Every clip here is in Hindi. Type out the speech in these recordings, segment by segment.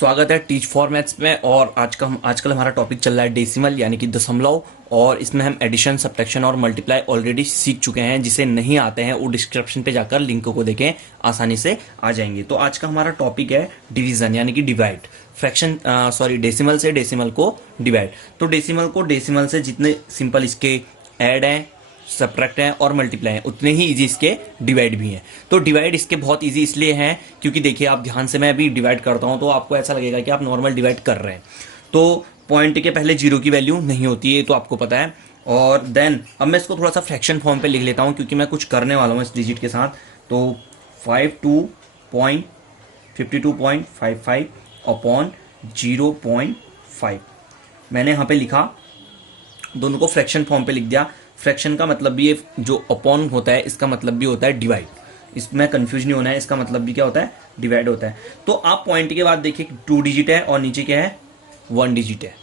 स्वागत है टीच फॉर मैथ्स में। और आजकल हमारा टॉपिक चल रहा है डेसिमल यानी कि दशमलव। और इसमें हम एडिशन, सब्ट्रैक्शन और मल्टीप्लाई ऑलरेडी सीख चुके हैं। जिसे नहीं आते हैं वो डिस्क्रिप्शन पे जाकर लिंक को देखें, आसानी से आ जाएंगे। तो आज का हमारा टॉपिक है डिवीजन यानी कि डिवाइड। फ्रैक्शन डेसिमल से डेसिमल को डिवाइड। तो डेसिमल को डेसिमल से जितने सिंपल इसके ऐड हैं, सब्ट्रैक्ट हैं और मल्टीप्लाई हैं, उतने ही इजी इसके डिवाइड भी हैं। तो डिवाइड इसके बहुत इजी इसलिए हैं क्योंकि देखिए आप ध्यान से, मैं अभी डिवाइड करता हूं तो आपको ऐसा लगेगा कि आप नॉर्मल डिवाइड कर रहे हैं। तो पॉइंट के पहले जीरो की वैल्यू नहीं होती है, तो आपको पता है। और देन अब मैं इसको थोड़ा सा फ्रैक्शन फॉर्म पे लिख लेता हूं क्योंकि मैं कुछ करने वाला हूं इस डिजिट के साथ। तो 52.52.55 अपॉन 0.5 मैंने यहाँ पे लिखा, दोनों को फ्रैक्शन फॉर्म पे लिख दिया। फ्रैक्शन का मतलब भी, ये जो अपॉन होता है इसका मतलब भी होता है डिवाइड। इसमें कंफ्यूज नहीं होना है, इसका मतलब भी क्या होता है, डिवाइड होता है। तो आप पॉइंट के बाद देखिए 2 डिजिट है और नीचे क्या है, 1 डिजिट है।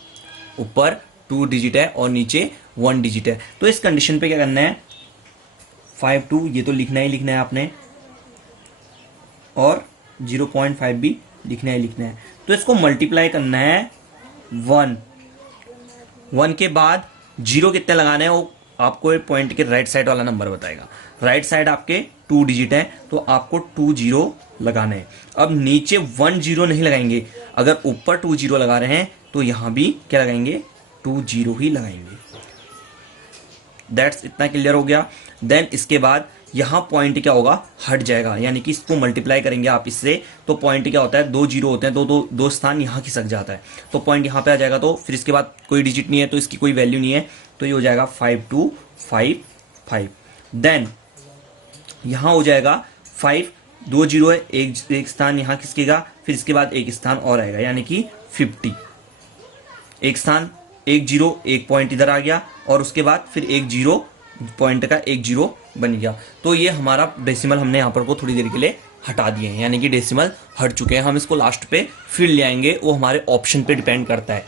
ऊपर 2 डिजिट है और नीचे 1 डिजिट है। तो इस कंडीशन पे क्या करना है, 52 ये तो लिखना ही लिखना है आपने, और 0.5 भी लिखना ही लिखना है। तो इसको मल्टीप्लाई करना है 1 के बाद 0 कितने लगाने हैं वो आपको पॉइंट के राइट साइड वाला नंबर बताएगा। राइट साइड आपके 2 डिजिट है तो आपको 2 0 लगाने हैं। अब नीचे 1 0 नहीं लगाएंगे, अगर ऊपर 2 0 लगा रहे हैं तो यहां भी क्या लगाएंगे, 2 0 ही लगाएंगे। दैट्स इतना क्लियर हो गया। देन इसके बाद यहां पॉइंट क्या होगा, हट जाएगा, यानी कि इसको मल्टीप्लाई करेंगे आप इससे तो पॉइंट क्या होता है, 2 0 होते हैं तो दो स्थान यहां खिसक जाता है, तो पॉइंट यहां पे आ जाएगा। तो फिर इसके बाद कोई डिजिट नहीं है तो इसकी कोई वैल्यू नहीं है, तो ये हो जाएगा 5255। देन यहां हो जाएगा 5, 2 0 है, एक स्थान यहां खिसकेगा, फिर इसके बाद एक स्थान और आएगा यानी कि 50। एक स्थान, 1 0, एक पॉइंट इधर आ गया और उसके बाद फिर 1 0, पॉइंट का 1 0 बन गया। तो ये हमारा डेसिमल हमने यहाँ पर को थोड़ी देर के लिए हटा दिए हैं, यानी कि डेसिमल हट चुके हैं। हम इसको लास्ट पे फिर ले आएंगे, वो हमारे ऑप्शन पे डिपेंड करता है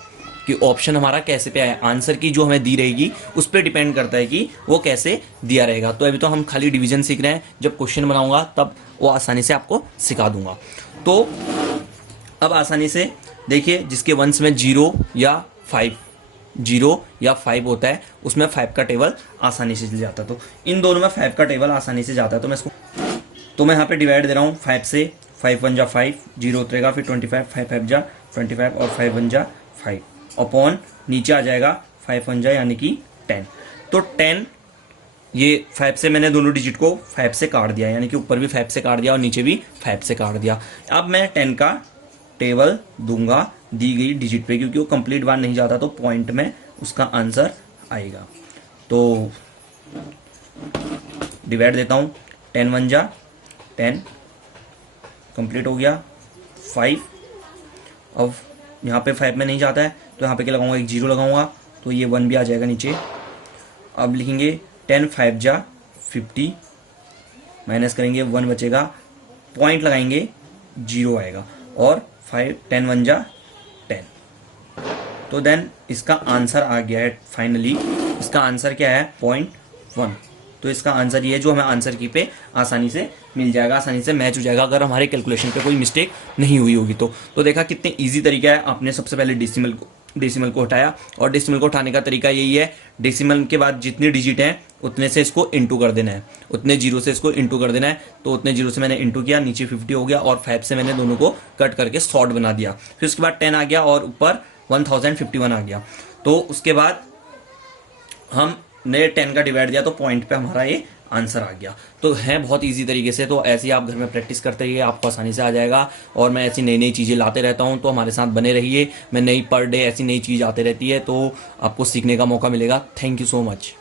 कि ऑप्शन हमारा कैसे पे आया। आंसर की जो हमें दी रहेगी उस पर डिपेंड करता है कि वो कैसे दिया रहेगा। तो अभी तो हम खाली डिवीजन सीख रहे हैं, जब क्वेश्चन बनाऊंगा तब वो आसानी से आपको सिखा दूंगा। तो अब आसानी से देखिए, जिसके वंश में 0 या 5 होता है उसमें 5 का टेबल आसानी से चल जाता है। तो इन दोनों में 5 का टेबल आसानी से जाता है। तो मैं यहाँ पे डिवाइड दे रहा हूँ 5 से। 5 1 जा 5, 0 उतरेगा, फिर 25, 5 5 जा 25 और 5 1 जा 5 अपॉन नीचे आ जाएगा 5 1 जा यानी कि 10। तो 10, ये 5 से मैंने दोनों डिजिट को 5 से काट दिया, यानी कि ऊपर भी 5 से काट दिया और नीचे भी 5 से काट दिया। अब मैं 10 का टेबल दूंगा दी गई डिजिट पे, क्योंकि वो कंप्लीट बार नहीं जाता तो पॉइंट में उसका आंसर आएगा। तो डिवाइड देता हूँ, 10 1 जा 10 कंप्लीट हो गया। 5, अब यहाँ पे 5 में नहीं जाता है तो यहाँ पे क्या लगाऊंगा, एक 0 लगाऊंगा तो ये 1 भी आ जाएगा नीचे। अब लिखेंगे 10 5 जा 50, माइनस करेंगे 1 बचेगा, पॉइंट लगाएंगे 0 आएगा, और 10 1 जा 10। तो देन इसका आंसर आ गया है फाइनली। इसका आंसर क्या है, 0.1। तो इसका आंसर ये है जो हमें आंसर की पे आसानी से मिल जाएगा, आसानी से मैच हो जाएगा अगर हमारे कैलकुलेशन पे कोई मिस्टेक नहीं हुई होगी तो देखा कितने इजी तरीका है। आपने सबसे पहले डेसिमल को हटाया, और डेसिमल को हटाने का तरीका यही है, डेसिमल के बाद जितने डिजिट हैं उतने से इसको इंटू कर देना है, उतने 0 से इसको इंटू कर देना है। तो उतने 0 से मैंने इंटू किया, नीचे 50 हो गया, और 5 से मैंने दोनों को कट करके शॉर्ट बना दिया। फिर उसके बाद 10 आ गया और ऊपर 1051 आ गया। तो उसके बाद हमने 10 का डिवाइड दिया तो पॉइंट पे हमारा ये आंसर आ गया। तो है बहुत इजी तरीके से। तो ऐसे ही आप घर में प्रैक्टिस करते रहिए, आपको आसानी से आ जाएगा। और मैं ऐसी नई नई चीज़ें लाते रहता हूँ, तो हमारे साथ बने रहिए। मैं नई पर डे ऐसी नई चीज़ आते रहती है, तो आपको सीखने का मौका मिलेगा। Thank you so much.